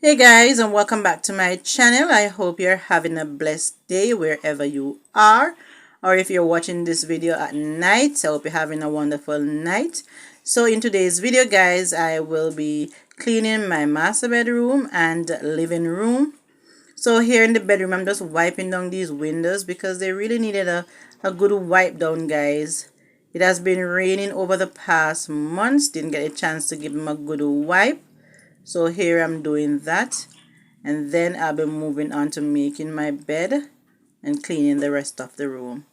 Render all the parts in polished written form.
Hey guys, and welcome back to my channel. I hope you're having a blessed day wherever you are, or if you're watching this video at night, I hope you're having a wonderful night. So in today's video guys, I will be cleaning my master bedroom and living room. So here in the bedroom, I'm just wiping down these windows because they really needed a good wipe down, guys. It has been raining over the past months, didn't get a chance to give them a good wipe. So here I'm doing that, and then I'll be moving on to making my bed and cleaning the rest of the room.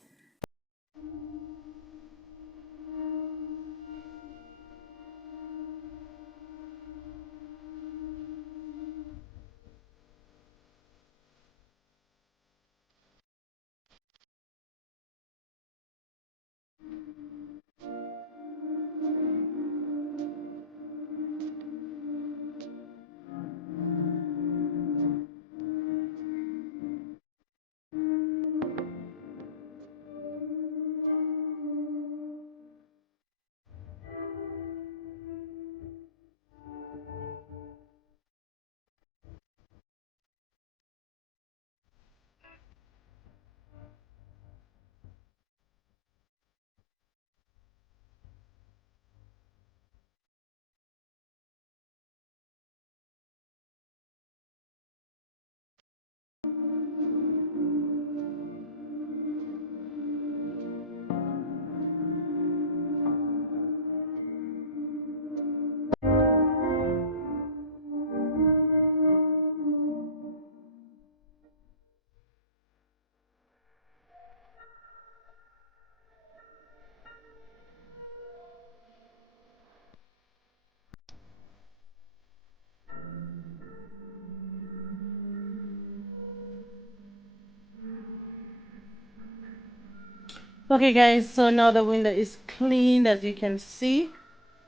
Okay guys, so now the window is clean as you can see,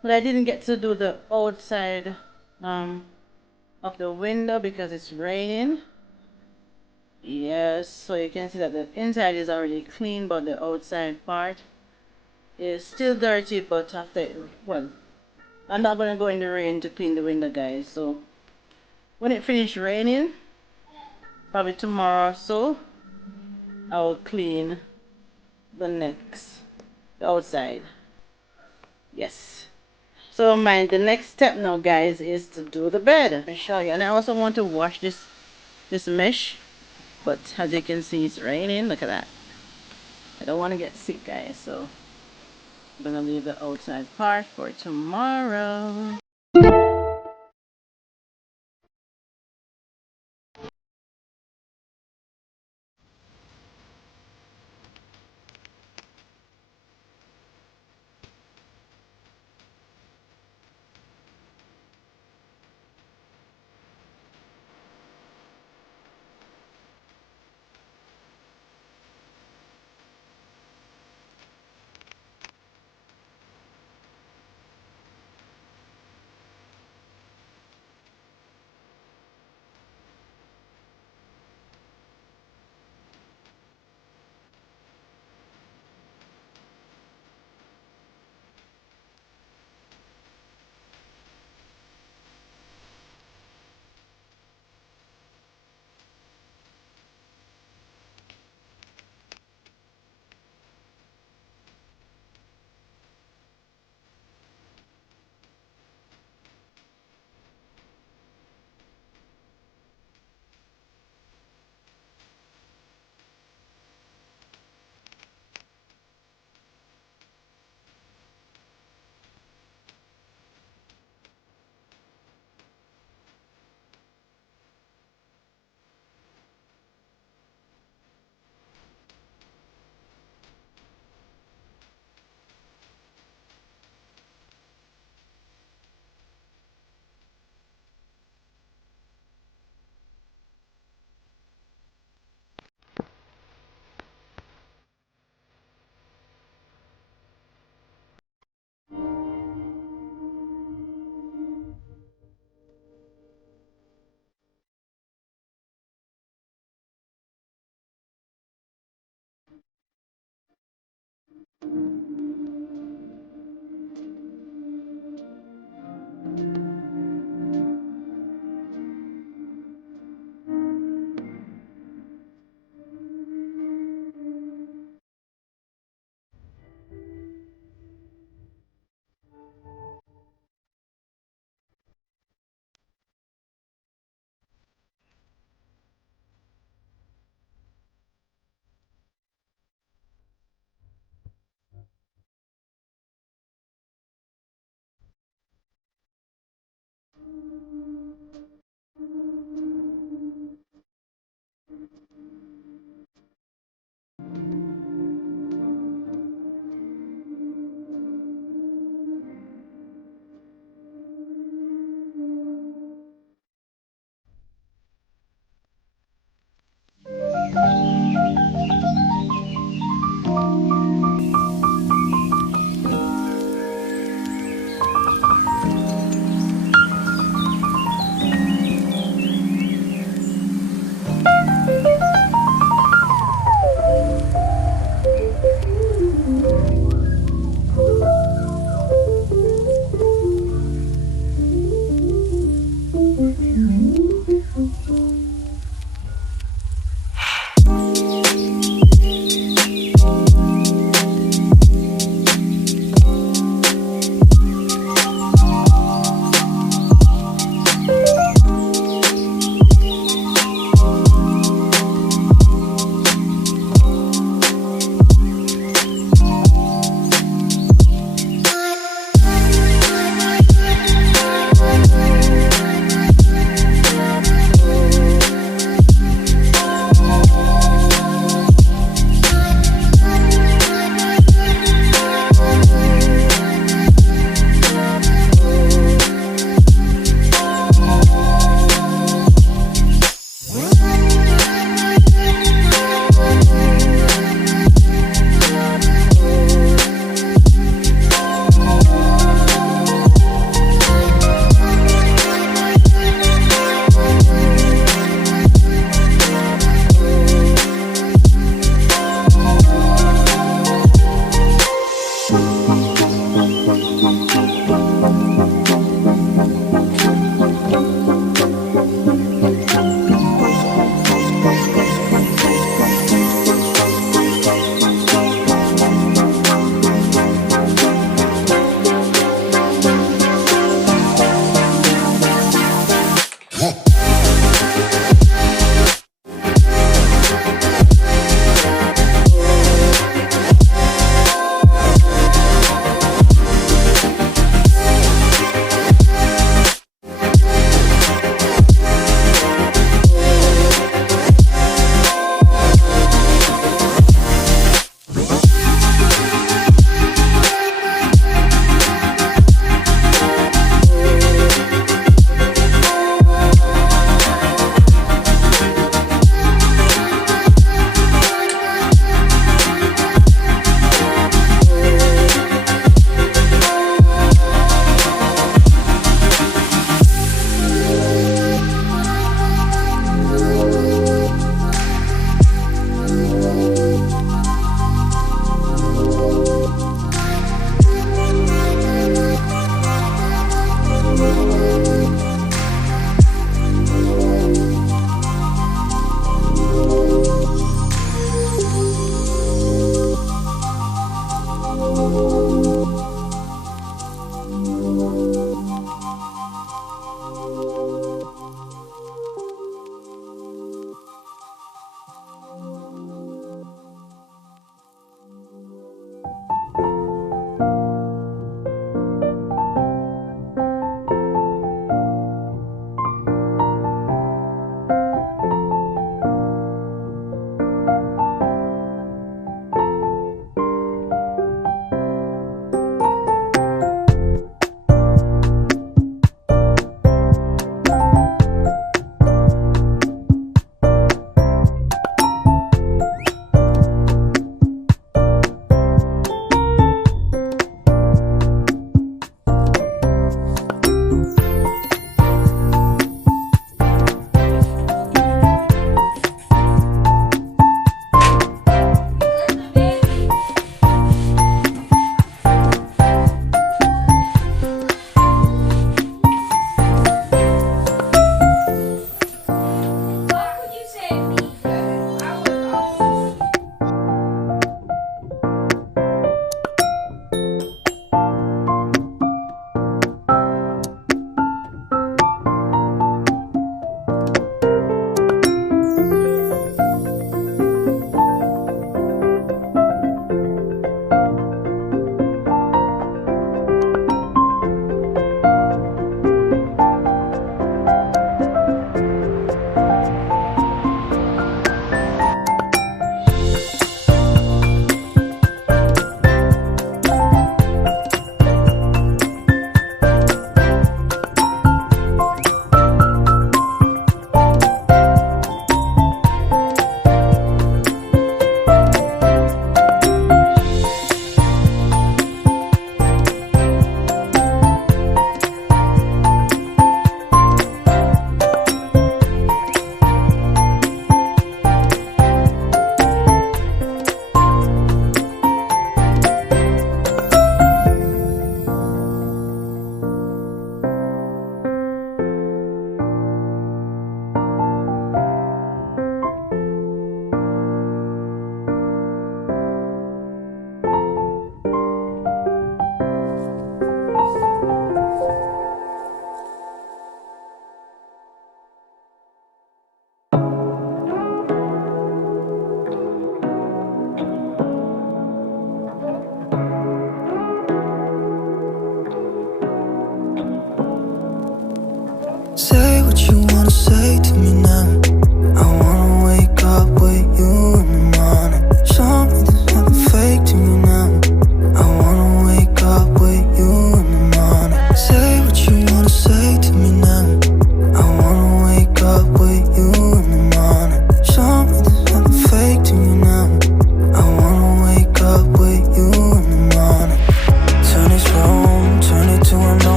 but I didn't get to do the outside um, of the window because it's raining. Yes, so you can see that the inside is already clean, but the outside part is still dirty. But after, well, I'm not gonna go in the rain to clean the window guys, so when it finishes raining, probably tomorrow or so, I'll clean the next the outside. Yes. So the next step now guys is to do the bed. Let me show you. And I also want to wash this mesh, but as you can see it's raining. Look at that. I don't want to get sick guys, so I'm gonna leave the outside part for tomorrow.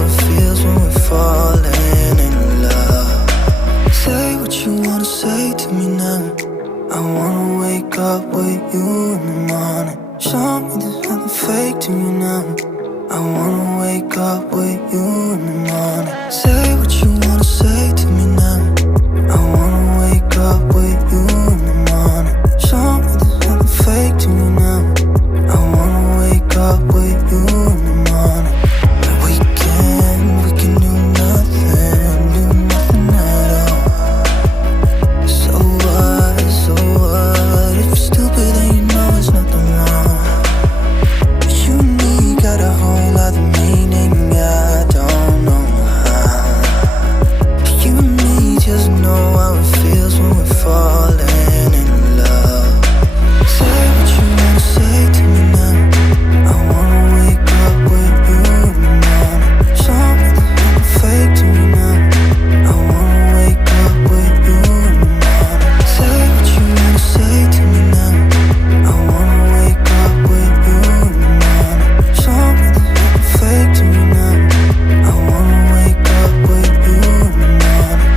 how it feels when we're falling in love. Say what you wanna say to me now. I wanna wake up with you in the morning. Show me there's nothing fake to me now. I wanna wake up with you in the morning. Say what you wanna say to me now. I wanna wake up with you in the morning. Show me there's nothing fake to me now. I wanna wake up with you in the morning. And we can do nothing at all. So what? If you're stupid then you know there's nothing wrong. But you and me got a whole lot of meaning, I don't know how. But you and me just know how it feels when we're falling in love. Say what you wanna say to me now. I wanna wake up with you in the morning. Show me there's nothing fake to me now. I wanna wake up with you in the morning. Say what you wanna say to me now. I wanna wake up with you in the morning. Show me there's nothing fake to me now. I wanna wake up with you in the morning.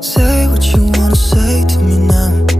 Say what you wanna say to me now.